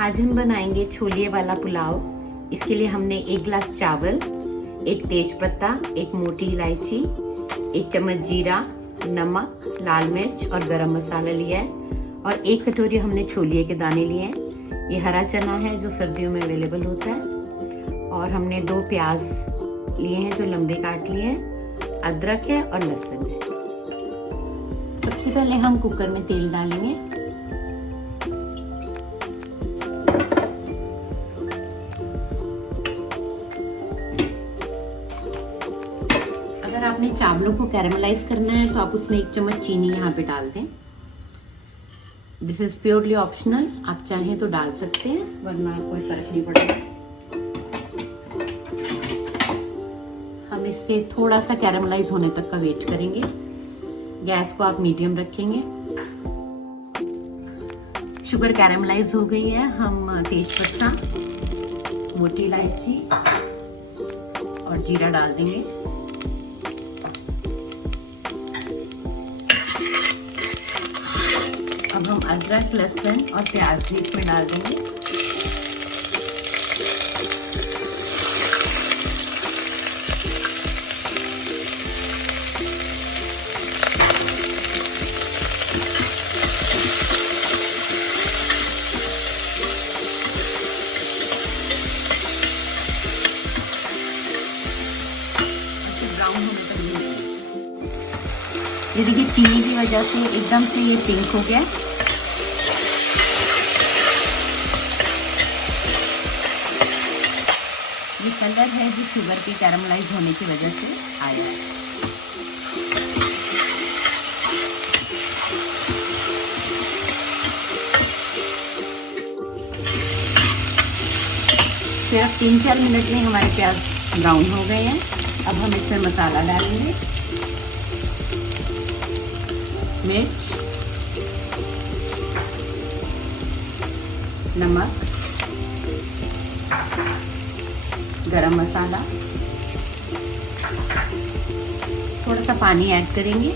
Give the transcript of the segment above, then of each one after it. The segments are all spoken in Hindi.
आज हम बनाएंगे छोले वाला पुलाव। इसके लिए हमने 1 गिलास चावल, 1 तेज पत्ता, 1 मोटी इलायची, 1 चम्मच जीरा, नमक, लाल मिर्च और गरम मसाला लिया है और 1 कटोरी हमने छोले के दाने लिए हैं। ये हरा चना है जो सर्दियों में अवेलेबल होता है। और हमने 2 प्याज लिए हैं जो लंबे काट लिए हैं, अदरक है और लहसुन है। सबसे पहले हम कुकर में तेल डालेंगे। अगर आपने चावलों को कैरेमलाइज करना है तो आप उसमें 1 चम्मच चीनी यहाँ पे डाल दें। दिस इज प्योरली ऑप्शनल, आप चाहें तो डाल सकते हैं वरना कोई फर्क नहीं पड़ेगा। हम इससे थोड़ा सा कैरेमलाइज होने तक का वेट करेंगे। गैस को आप मीडियम रखेंगे। शुगर कैरेमलाइज हो गई है। हम तेज पत्ता, मोटी इलायची और जीरा डाल देंगे। अब हम अदरक, लहसुन और प्याज भी इसमें डाल देंगे। ब्राउन होने तक ये देखिए, चीनी की वजह से एकदम से ये पिंक हो गया। ये कलर है जो शुगर के कैरमलाइज होने की वजह से आया है। सिर्फ 3-4 मिनट में हमारे प्याज ब्राउन हो गए हैं। अब हम इसमें मसाला डालेंगे। मिर्च, नमक, गरम मसाला, थोड़ा सा पानी ऐड करेंगे।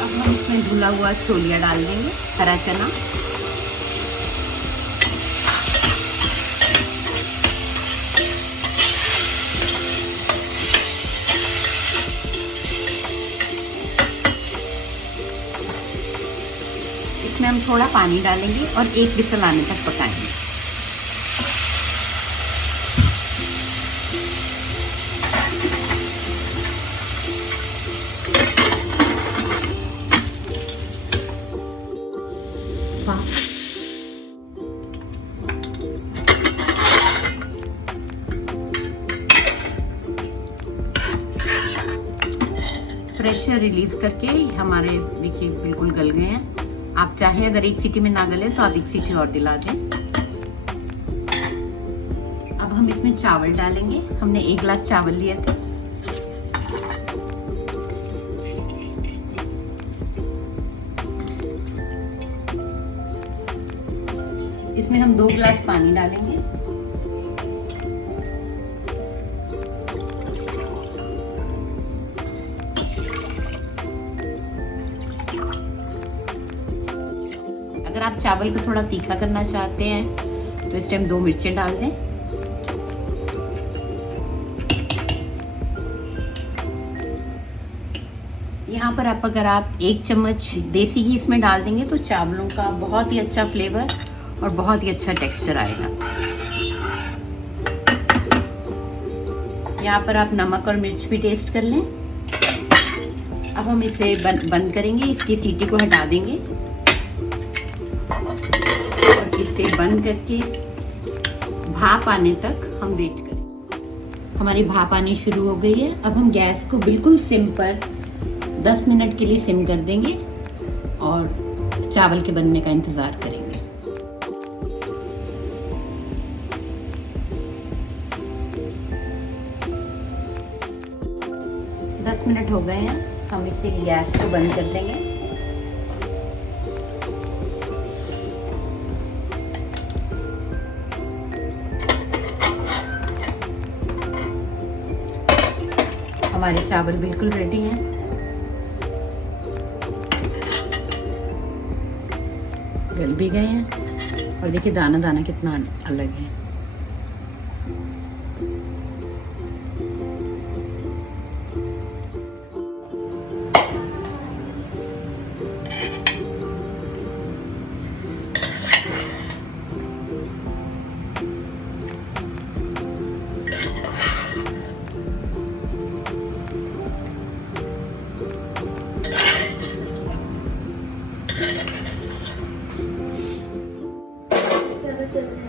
अब हम इसमें धुला हुआ छोलिया डाल देंगे, हरा चना। इसमें हम थोड़ा पानी डालेंगे और 1 विसल आने तक पकाएंगे। प्रेशर रिलीज करके हमारे देखिए बिल्कुल गल गए हैं। आप चाहें अगर 1 सीटी में ना गले तो आप 1 सीटी और दिला दें। अब हम इसमें चावल डालेंगे। हमने 1 गिलास चावल लिए थे। इसमें हम 2 गिलास पानी डालेंगे। अगर आप चावल को थोड़ा तीखा करना चाहते हैं तो इस टाइम 2 मिर्चें डाल दें। यहाँ पर अगर आप 1 चम्मच देसी घी इसमें डाल देंगे तो चावलों का बहुत ही अच्छा फ्लेवर और बहुत ही अच्छा टेक्सचर आएगा। यहाँ पर आप नमक और मिर्च भी टेस्ट कर लें। अब हम इसे बंद करेंगे, इसकी सीटी को हटा देंगे और इसे बंद करके भाप आने तक हम वेट करें। हमारी भाप आनी शुरू हो गई है। अब हम गैस को बिल्कुल सिम पर 10 मिनट के लिए सिम कर देंगे और चावल के बनने का इंतजार करेंगे। 10 मिनट हो गए हैं, हम इसे गैस को बंद कर देंगे। हमारे चावल बिल्कुल रेडी हैं। गल भी गए हैं और देखिए दाना दाना कितना अलग है। चल